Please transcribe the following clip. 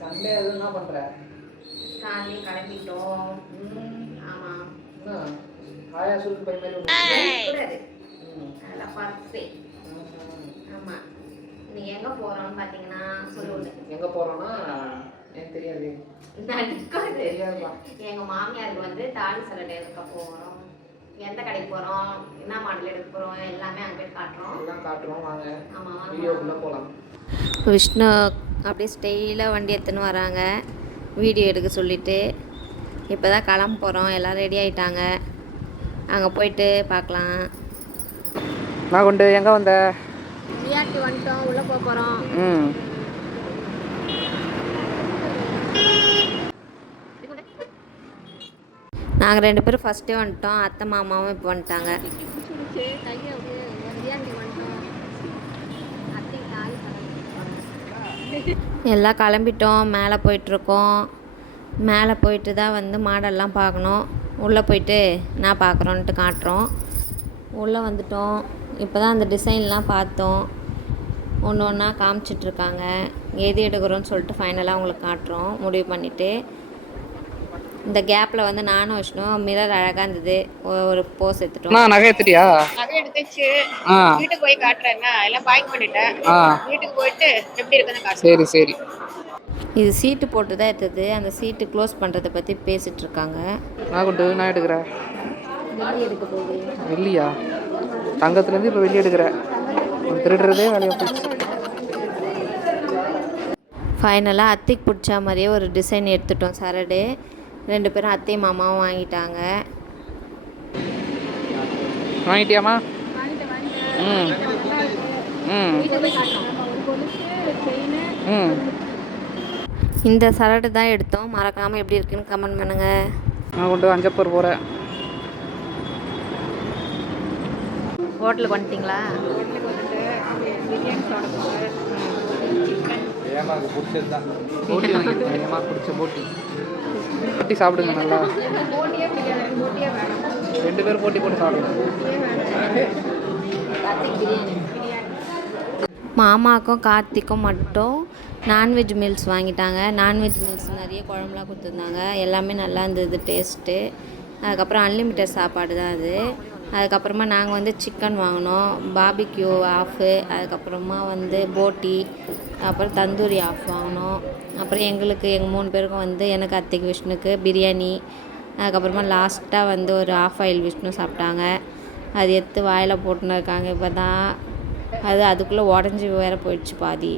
Sunday எதுவும் என்ன பண்ற? காலையிலே கிளம்பிட்டோம். ஆமா. ஆயா சுருக்கு பை மாதிரி கூடாது. அதெல்லாம் பார்த்து. ஆமா. நீ எங்க போறோம்னு பாத்தீங்கன்னா சொல்லுங்க. எங்க போறோம்னா எனக்கு தெரியாது. எங்க மாமியாருக்கு வந்து தாலி சலடை எடுக்க போறோம். எந்த கடைக்கு போறோம், என்ன மாடல் எடுக்க போறோம் எல்லாமே அங்கே போய் காட்டுறோம். எல்லாம் காட்டுறோம் வாங்க. ஆமா வீடியோக்குள்ள போலாம். விஷ்ணு அப்படியே ஸ்டைலாக வண்டி எடுத்துன்னு வராங்க வீடியோ எடுக்க சொல்லிவிட்டு. இப்போ தான் கிளம்ப போகிறோம், எல்லாம் ரெடி ஆகிட்டாங்க. அங்கே போயிட்டு பார்க்கலாம். நான் கொண்டு எங்கே வந்த? விளையாட்டு வந்துட்டோம், உள்ளே போக போகிறோம். நாங்கள் 2 பேரும் ஃபஸ்ட்டே வந்துட்டோம், அத்தை மாமாவும் இப்போ வந்துட்டாங்க. எல்லாம் கிளம்பிட்டோம், மேலே போயிட்டுருக்கோம். மேலே போயிட்டு தான் வந்து மாடெல்லாம் பார்க்கணும். உள்ளே போயிட்டு நான் பார்க்குறோன்ட்டு காட்டுறோம். உள்ளே வந்துட்டோம். இப்போ தான் அந்த டிசைன்லாம் பார்த்தோம். ஒன்று ஒன்றா காமிச்சிட்ருக்காங்க. எது எடுக்கிறோன்னு சொல்லிட்டு ஃபைனலாக உங்களுக்கு காட்டுறோம் முடிவு பண்ணிவிட்டு. இந்த கேப்பில் வந்து நானும் விஷ்ணு மிரர் அழகாக இருந்தது, ஒரு போஸ் எடுத்துட்டோம். நகை எடுத்துட்டியா? நகை எடுத்துச்சு. வீட்டுக்கு போய் காட்டுறேன், எல்லாம் பேக் பண்ணிட்டேன். வீட்டுக்கு போயிட்டு எப்படி இருக்குன்னு காட்டுறேன். சரி சரி. இது சீட்டு போட்டு தான் எடுத்தது. அந்த சீட்டு க்ளோஸ் பண்ணுறதை பற்றி பேசிகிட்டு இருக்காங்க. நான் கொண்டு நான் எடுக்கிறேன். வெள்ளி எடுக்க போகுது. வெள்ளியா? தங்கத்துலேருந்து இப்போ வெள்ளி எடுக்கிறேன். திருடுறதே வேலையை போச்சு. ஃபைனலாக அத்தைக்கு பிடிச்ச மாதிரியே ஒரு டிசைன் எடுத்துட்டோம். சரடு 2 பேரும் அத்தை மாமாவும் வாங்கிட்டாங்க. வாங்கிட்டியாமா? ம் ம் ம். இந்த சரடு தான் எடுத்தோம். மறக்காமல் எப்படி இருக்குன்னு கமெண்ட் பண்ணுங்கள். நான் கொண்டு அஞ்சப்பர் போகிறேன். ஹோட்டலுக்கு வந்துட்டிங்களா? போட்டி வாங்கிருக்கேன். ஏமா பிடிச்ச போட்டி போட்டி சாப்பிடுங்க நல்லா. 2 பேரும் போட்டி போட்டு சாப்பிடுங்க. மாமாவுக்கும் கார்த்திக்கும் மட்டும் நான்வெஜ் மீல்ஸ் வாங்கிட்டாங்க. நான்வெஜ் மீல்ஸ் நிறைய குழம்புலாம் கொடுத்துருந்தாங்க. எல்லாமே நல்லா இருந்தது டேஸ்ட்டு. அதுக்கப்புறம் அன்லிமிட்டட் சாப்பாடு தான் அது. அதுக்கப்புறமா நாங்கள் வந்து சிக்கன் வாங்கினோம், பாபிக்யூ ஆஃபு, அதுக்கப்புறமா வந்து போட்டி, அப்புறம் தந்தூரி ஆஃப் வாங்கினோம். அப்புறம் எங்களுக்கு எங்கள் 3 பேருக்கும் வந்து எனக்கு அத்தைக்கு விஷ்ணுக்கு பிரியாணி. அதுக்கப்புறமா லாஸ்ட்டாக வந்து ஒரு ஆஃப் ஆயில் விஷ்ணு சாப்பிட்டாங்க. அது எடுத்து வாயில் போட்டுன்னு இருக்காங்க இப்போ தான். அதுக்குள்ளே உடஞ்சி வேற போயிடுச்சு பாதி.